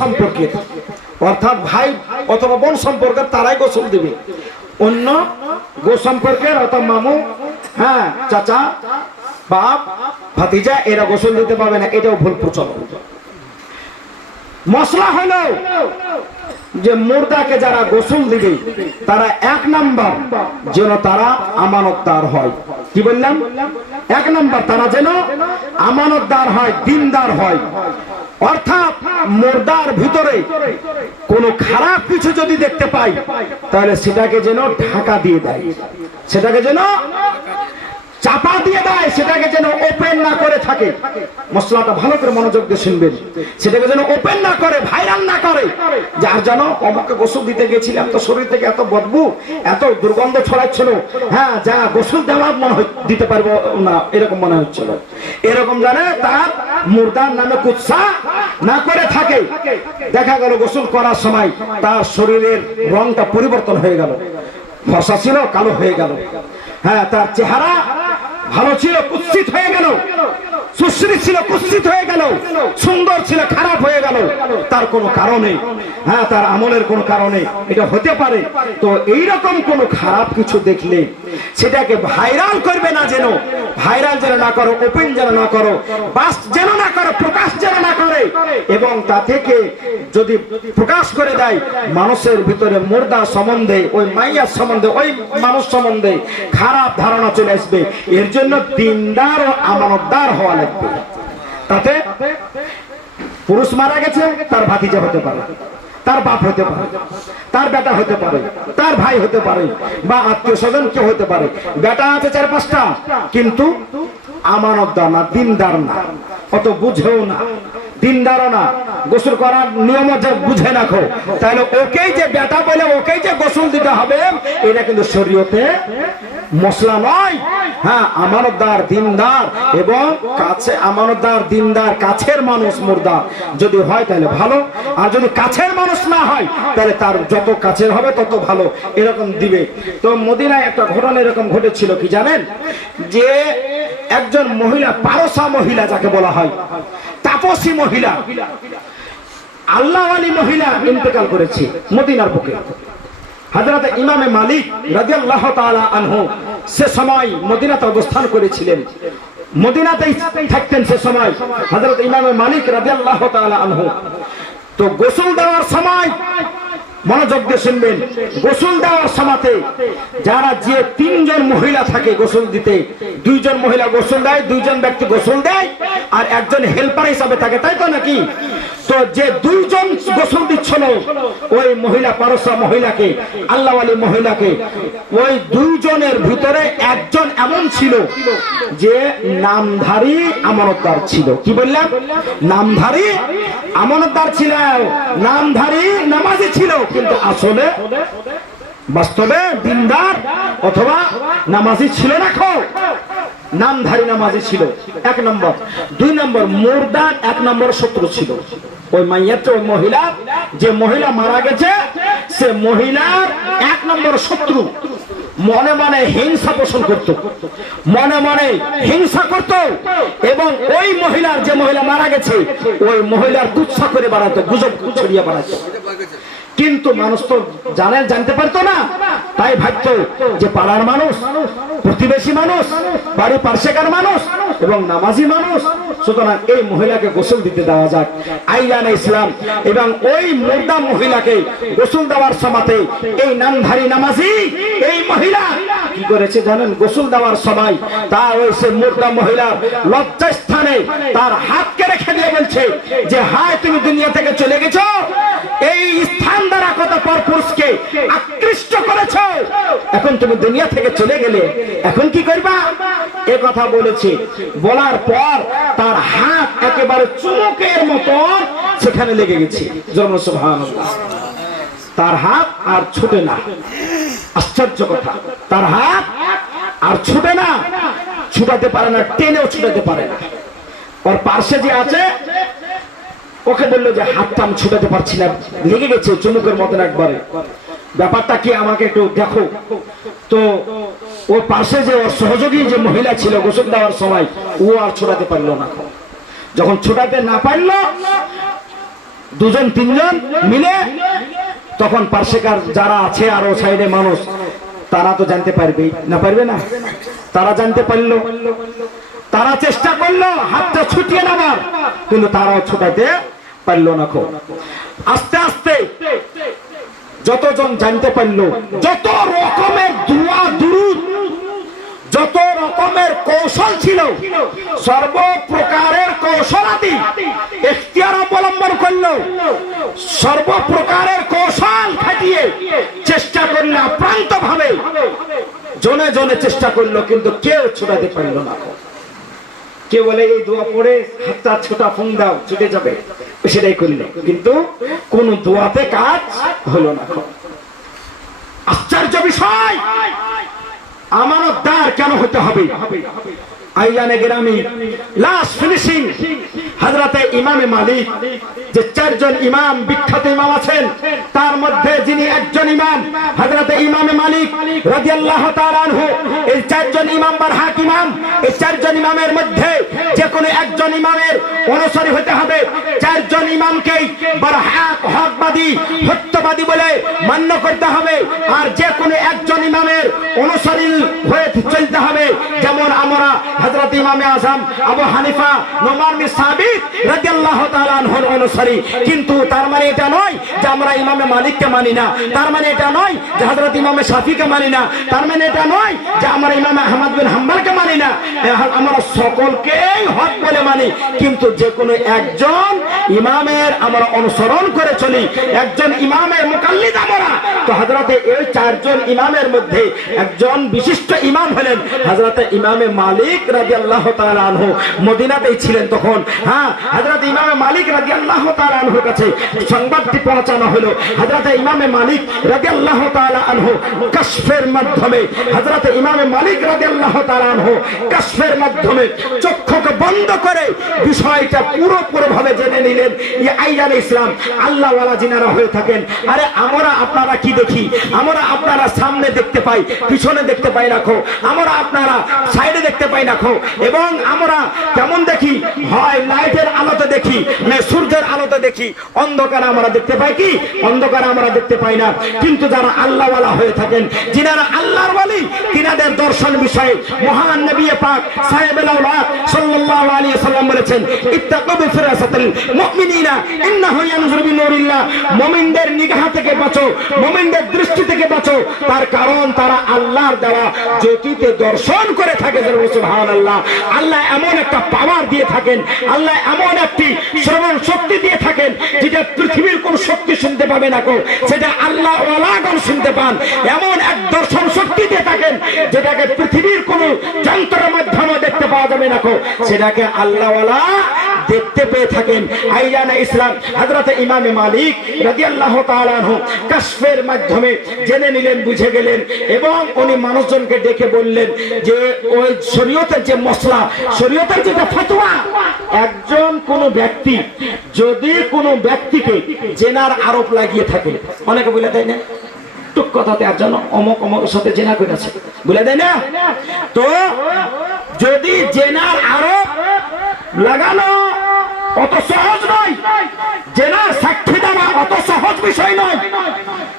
সম্পর্কের, অর্থাৎ ভাই অথবা বোন সম্পর্কের তারাই গোসল দিবে। অন্য গো সম্পর্কের অর্থাৎ মামু, হ্যাঁ চাচা, বাপ, ভাতিজা এরা গোসল দিতে পারবে না, এটাও ভুল প্রচলন। মশলা হলো যে মুর্দাকে যারা গোসল দিবে তারা এক নাম্বার যেন তারা আমানতদার হয়। কি বললাম? এক নাম্বার তারা যেন আমানতদার হয়, দিনদার হয়। অর্থাৎ মুর্দার ভিতরে কোনো খারাপ কিছু যদি দেখতে পাই তাহলে সেটাকে যেন ঢাকা দিয়ে দেয়, সেটাকে যেন চাপা দিয়ে দেয়, সেটাকে যেন ওপেন না করে থাকে। মশলাটা ভালো করে মনোযোগ দিয়ে শুনবেন। সেটাকে যেন ওপেন না করে, ভাইরাল না করে, যার যেন অমুককে গোসল দিতে গেছিলাম তো শরীর থেকে এত বদবু, এত দুর্গন্ধ ছড়াচ্ছিল, হ্যাঁ যা গোসল দেওয়া মনে দিতে পারবো না এরকম মনে হচ্ছিল, এরকম জানে তার মুর্দার নামে কুৎসা না করে থাকে। দেখা গেল গোসল করার সময় তার শরীরের রংটা পরিবর্তন হয়ে গেল, ফসা ছিল কালো হয়ে গেল, হ্যাঁ তার চেহারা ভালো ছিল কুৎসিত হয়ে গেল, সুশ্রী ছিল কুৎসিত হয়ে গেল, সুন্দর ছিল খারাপ হয়ে গেল, তার কোনো কারণে, হ্যাঁ তার আমলের কোনো কারণে এটা হতে পারে। তো এইরকম কোনো খারাপ কিছু দেখলে সেটাকে ভাইরাল করবে না, যেন ভাইরাল যেন না করো, ওপেন যেন না করো, বাস যেন না করো, প্রকাশ যেন না করে। এবং তা থেকে যদি প্রকাশ করে দেয় মানুষের ভিতরে মুর্দা সম্বন্ধে, ওই মাইয়ার সম্বন্ধে, ওই মানুষ সম্বন্ধে খারাপ ধারণা চলে আসবে। এর জন্য দিনদার ও আমানতদার হওয়া লাগবে। তাতে পুরুষ মারা গেছে, তার ভাতিজা হতে পারে, তার বাপ হতে পারে, তার বেটা হতে পারে, তার ভাই হতে পারে, বা আত্মীয় স্বজন কেউ হতে পারে। বেটা আছে 4-5টা কিন্তু আমানতদার না, দিনদার না, অত বুঝেও না, দিনদারও না, গোসল করার নিয়ম বুঝে রাখো, তাহলে ওকেই যে বেটা বলে ওকেই যে গোসল দিতে হবে এটা কিন্তু শরীয়তে মশলা নয়। হ্যাঁ আমানতদার, দিনদার এবং কাছে, আমানতদার, দিনদার, কাছের মানুষ মুর্দা যদি হয় তাহলে ভালো, আর যদি কাছের মানুষ না হয় তাহলে তার যত কাছের হবে তত ভালো, এরকম দিবে। তো মদিনায় একটা ঘটনা এরকম ঘটেছিল, কি জানেন? যে একজন মহিলা, পারসা মহিলা যাকে বলা হয়, তাপসী মহিলা, আল্লাহওয়ালি মহিলা ইন্তেকাল করেছে মদিনার বুকে। হযরত ইমামে মালিক রাদিয়াল্লাহু তাআলা আনহু সে সময় মদিনাতে অবস্থান করেছিলেন, মদিনাতেই থাকতেন সে সময় হযরত ইমামে মালিক রাদিয়াল্লাহু তাআলা আনহু। তো গোসল দেওয়ার সময় মনোযোগ দিয়ে শুনবেন, গোসল দেওয়ার সময়তে যারা যে 3 জন মহিলা থাকে গোসল দিতে, 2 জন মহিলা গোসল দেয়, 2 জন ব্যক্তি গোসল দেয়, আর একজন হেল্পার হিসাবে থাকে, তাই তো নাকি? তো যে 2 জন গোসল দিচ্ছিল ওই মহিলা, পারসা মহিলাকে, আল্লাহওয়ালি মহিলাকে, ওই 2 জনের ভিতরে একজন এমন ছিল যে নামধারী আমানতদার ছিল। কি বললাম? নামধারী আমানতদার ছিল, নামধারী নামাজি ছিল, কিন্তু আসলে বাস্তবে দিনদার অথবা নামাজি ছিল না। নামধারী নামাজি ছিল 1 নম্বর। 2 নম্বর মুর্দার 1 নম্বর শত্রু ছিল ওই মাইয়ার, ওই মহিলা, যে মহিলা মারা গেছে সে মহিলার 1 নম্বর শত্রু। মনে মনে হিংসা পোষণ করত, মনে মনে হিংসা করত, এবং ওই মহিলার, যে মহিলা মারা গেছে ওই মহিলার কুৎসা করে বাড়াতো, গুজব ছড়িয়ে বাড়াতো। কিন্তু মানুষ তো জানতে পারতো না, তাই ভাবতো যে পাড়ার মানুষ, প্রতিবেশী মানুষ, বাড়ির পার্শ্বেকার মানুষ এবং নামাজি মানুষ, সুতরাং এই মহিলাকে গোসল দিতে দেওয়া যাক। আইয়ান ইসলাম এবং ওই মুর্দা মহিলাকে গোসল দেওয়ার সময়তে এই নামধারী নামাজি এই মহিলা কি করেছে জানেন? গোসল দেওয়ার সময় তার ওই সে মুর্দা মহিলার লজ্জাস্থানে তার হাতকে রেখে দিয়ে বলছে যে হায় তুমি দুনিয়া থেকে চলে গেছো, এই স্থান দ্বারা কত পরপুরুষকে আকৃষ্ট করেছ, এখন তুমি দুনিয়া থেকে চলে গেলে এখন কি করবা? এ কথা বলেছে। বলার পর তার হাত একেবারে চুমুকের মতো সেখানে লেগে গেছে। সুবহানাল্লাহ, তার হাত আর ছুটে না। আশ্চর্য কথা, তার হাত আর ছুটে না, ছুটাতে পারে না, টেনেও ছুটাতে পারে না। ওর পার্শ্বে যে আছে ওকে বললো যে হাতটা আমি ছুটাতে পারছি না, লেগে গেছে চুমুকের মতন একবারে, ব্যাপারটা কি আমাকে একটু দেখো। তো ওর পাশে যে ওর সহযোগী যে মহিলা ছিল গোসল দেওয়ার সময় ও আর ছোটাতে পারলো না। যখন ছোটাতে না পারলো দুজন তিনজন মিলে, তখন পার্শ্বেকার যারা আছে আরো সাইডে মানুষ, তারা তো জানতে পারবে না, পারবে না? তারা জানতে পারলো, তারা চেষ্টা করলো হাতটা ছুটিয়ে নেবার, কিন্তু তারাও ছুটাতে পারলো না। খুব আস্তে আস্তে যতজন জানতে পারলো, যত রকমের দুয়া দুরুদ, যত রকমের কৌশল ছিল, সর্বপ্রকারের কৌশলাদি ইখতিয়ার অবলম্বন করলো, সর্বপ্রকারের কৌশল খাটিয়ে চেষ্টা করলো, আপ্রান্ত ভাবে জনে জনে চেষ্টা করলো, কিন্তু কেউ ছুটাতে পারলো না। কে বলে এই দোয়া পড়ে হাতটা ছোটা ফোন দাও, ছুটে যাবে, সেটাই করলো, কিন্তু কোন দোয়াতে কাজ হলো না। আশ্চর্য বিষয়, আমানতদার কেন হতে হবে? আইয়ানে গ্রামী লাস্ট ফিনিশিং হযরতে ইমামে মালিক, যে চারজন ইমাম, বিখ্যাত ইমাম আছেন, তার মধ্যে যিনি একজন ইমাম হযরতে ইমামে মালিক রাদিয়াল্লাহু তাআলা আনহু। এই চারজন ইমাম বারহাক ইমাম, এই চারজন ইমামের মধ্যে যে কোনো একজন ইমামের অনুসারী হতে হবে। চারজন ইমামকেই বারহাক, হকবাদী, সত্যবাদী বলে মান্য করতে হবে, আর যে কোনো একজন ইমামের অনুসারী হয়ে চলতে হবে। যেমন আমরা হযরত ইমামে আযম আবু হানিফা নোমান বিন সাবিত রাদিয়াল্লাহু তাআলা আনহুর অনুসারী, কিন্তু তার মানে এটা নয় যে আমরা ইমামে মালিককে মানি না, তার মানে এটা নয় যে হযরত ইমামে শাফিকে মানি না, তার মানে এটা নয় যে আমরা ইমামে আহমদ বিন হাম্বলকে মানি না। আমরা সকলকেই হক বলে মানি, কিন্তু যে কোনো একজন ইমামের আমরা অনুসরণ করে চলি, একজন ইমামের মুকাল্লিদ আমরা। তো হযরতে এই চারজন ইমামের মধ্যে একজন বিশিষ্ট ইমাম হলেন হযরতে ইমামে মালিক রাদিয়াল্লাহু তাআলা আনহু। মদিনাতেই ছিলেন তখন। হ্যাঁ, হযরত ইমামে মালিক রাদিয়াল্লাহু তাআলা আনহুর কাছে সংবাদটি পৌঁছানো হলো। হযরত ইমামে মালিক রাদিয়াল্লাহু তাআলা আনহু কাশফের মাধ্যমে, হযরত ইমামে মালিক রাদিয়াল্লাহু তাআলা আনহু কাশফের মাধ্যমে চক্ষুকে বন্ধ করে বিষয়টা পুরোপুরি ভাবে জেনে নিলেন। এই আইয়ানে ইসলাম আল্লাহ ওয়ালা জিনারা হয়ে থাকেন। আরে আমরা আপনারা কি দেখি? আমরা আপনারা সামনে দেখতে পাই, পিছনে দেখতে পাই রাখো, আমরা আপনারা সাইডে দেখতে পাই রাখো, এবং আমরা কেমন দেখি? হয় লাইটের আলোতে দেখি, না সূর্যের আলোতে দেখি। অন্ধকারে আমরা দেখতে পাই কি? অন্ধকারে আমরা দেখতে পাই না। কিন্তু যারা আল্লাহ ওয়ালা হয়ে থাকেন, যিনারা আল্লাহর ওয়ালি, তিনাদের দর্শন বিষয়ে মহান নবী পাক সাহেবুল আওলাদ সাল্লাল্লাহু আলাইহি ওয়াসাল্লাম বলেছেন, ইত্তাকু ফিরাসাতুল মুমিনিনা ইন্নাহু ইয়ানজুরু বিনুরিল্লাহ। মুমিনদের নিগাহ থেকে বাঁচো, মুমিনদের দৃষ্টি থেকে বাঁচো, তার কারণ তারা আল্লাহর দেওয়া জ্যোতিতে দর্শন করে থাকে। সুবহানাল্লাহ। আল্লাহ এমন একটা পাওয়ার দিয়ে থাকেন, আল্লাহ এমন একটি শ্রবণ শক্তি দিয়ে থাকেন, যেটা পৃথিবীর কোন শক্তি শুনতে পাবে না, সেটা আল্লাহ ওয়ালাগণ শুনতে পান। এমন এক দর্শন শক্তি দিয়ে থাকেন, যেটাকে পৃথিবীর কোন যন্ত্রের মাধ্যমে দেখতে পাওয়া যাবে না, সেটাকে আল্লাহ ওয়ালা দেখতে পেয়ে থাকেন। আইয়ানে ইসলাম হযরত ইমামে মালিক রাদিয়াল্লাহু তাআলা আনহু কাশফের মাধ্যমে জেনে নিলেন, বুঝে গেলেন, এবং উনি মানুষজনকে ডেকে বললেন যে ওই শরীয়তের যে মসলা, শরীয়তের যেটা ফতোয়া, একজন কোন ব্যক্তি যদি কোন ব্যক্তিকে জেনার আরোপ লাগিয়ে থাকে, অনেকে বলে দেয় না টুক কথাতে একজন অমক অমকের সাথে জেনা করেছে, বলে দেয় না? তো যদি জেনার আরোপ লাগানো অত সহজ নয়, জেনার সাক্ষী দেওয়া অত সহজ বিষয় নয়।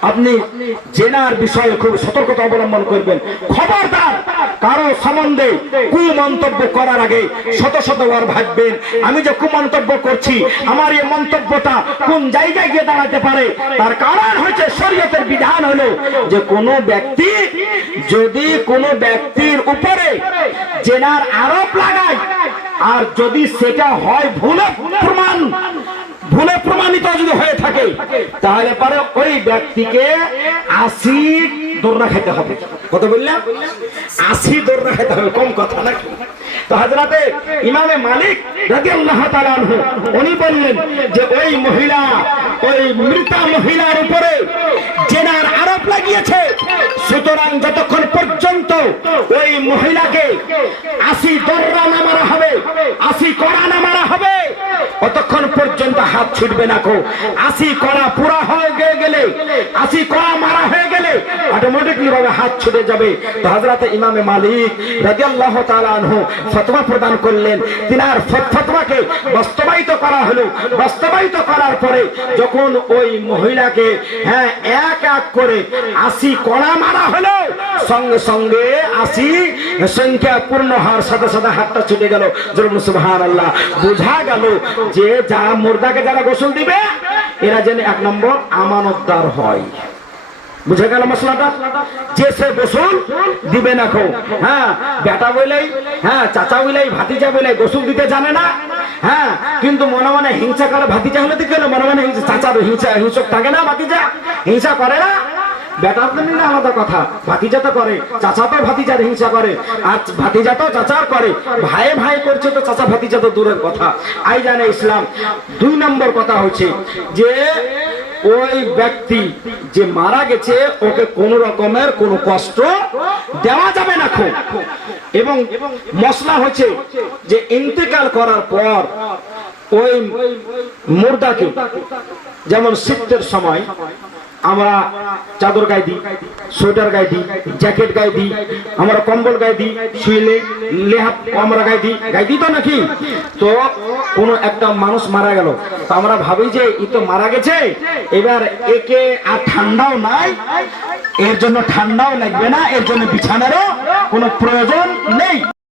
আপনি জেনার বিষয়ে খুব সতর্কতা অবলম্বন করবেন। খবরদার কারো সম্বন্ধে কুমন্তব্য করার আগে শত শতবার ভাববেন, আমি যে কুমন্তব্য করছি, আমার এই মন্তব্যটা কোন জায়গায় গিয়ে দাঁড়াতে পারে। তার কারণ হচ্ছে শরীয়তের বিধান হলো যে কোনো ব্যক্তি যদি কোনো ব্যক্তির উপরে জেনার আরোপ লাগায়, আর যদি সেটা হয় ভুলে প্রমাণিত যদি হয়ে থাকে, তাহলে পরে ওই ব্যক্তিকে ৮০ দৌড়া খেতে হবে। কত বললাম? ৮০ দৌড়া খেতে হবে, কম কথা নাকি? তো হযরতে ইমামে মালিক রাদিয়াল্লাহু তাআলা আনহু উনি বললেন যে ওই মহিলা, ওই মৃতা মহিলার উপরে জেনার আরোপ লাগিয়েছে। সুতরাং যতক্ষণ পর্যন্ত ওই মহিলাকে 80 দররা না মারা হবে, 80 কড়া না মারা হবে, অতক্ষণ পর্যন্ত হাত ছুটবে না। 80 কড়া পুরা হয়ে গেলে, 80 কড়া মারা হয়ে গেলে অটোমেটিকলি ভাবে হাত ছুটে যাবে। তো হযরত ইমামে মালিক রাদিয়াল্লাহু তাআলা আনহু ফতোয়া প্রদান করলেন। তিনার ফতোয়াকে বাস্তবায়িত করা হলো। বাস্তবায়িত করার পরে যখন ওই মহিলাকে এক এক করে 80 কড়া মারা হলো, সঙ্গে সঙ্গে 80 সংখ্যা পূর্ণ হওয়ার সাথে সাথে হাতটা ছুটে গেল। জোরে সুবহানাল্লাহ। বোঝা গেল যে যা মুর্দাকে যারা গোসল দিবে এরা যেন 1 নম্বর আমানতদার হয়। বুঝে গেল মশলাটা? যে সে গোসল দিবে না খো, বেটা বলেই, চাচা বলেই, ভাতিজা বলেই গোসল দিতে জানে না, কিন্তু মনে মনে হিংসা করে। ভাতিজা হলে দিকে মনে মনে চাচার হিংসক থাকে না, ভাতিজা হিংসা করে না। বেটার জন্য না আলাদা কথা, ভাতিজা তো করে, চাচা তো ভাতিজার হিংসা করে, আর ভাতিজা তো চাচার করে। ভাই ভাই করছে তো চাচা ভাতিজা তো দূরের কথা। আই জানে ইসলাম। 2 নম্বর কথা হচ্ছে যে ওই ব্যক্তি যে মারা গেছে ওকে কোন রকমের কোনো কষ্ট দেওয়া যাবে না। এবং মশলা হচ্ছে যে ইন্তেকাল করার পর ওই মুর্দাকে, যেমন শীতের সময় আমরা চাদর গায়ে দিই, সোয়েটার গায়ে দিই, জ্যাকেট গায়ে দিই, আমরা কম্বল গায়ে দিই, শুইলে লেহাপ আমরা গায়ে দিই তো নাকি? তো কোন একটা মানুষ মারা গেল, তো আমরা ভাবি যে ই তো মারা গেছে, এবার একে আর ঠান্ডাও নাই, এর জন্য ঠান্ডাও লাগবে না, এর জন্য বিছানারও কোনো প্রয়োজন নেই।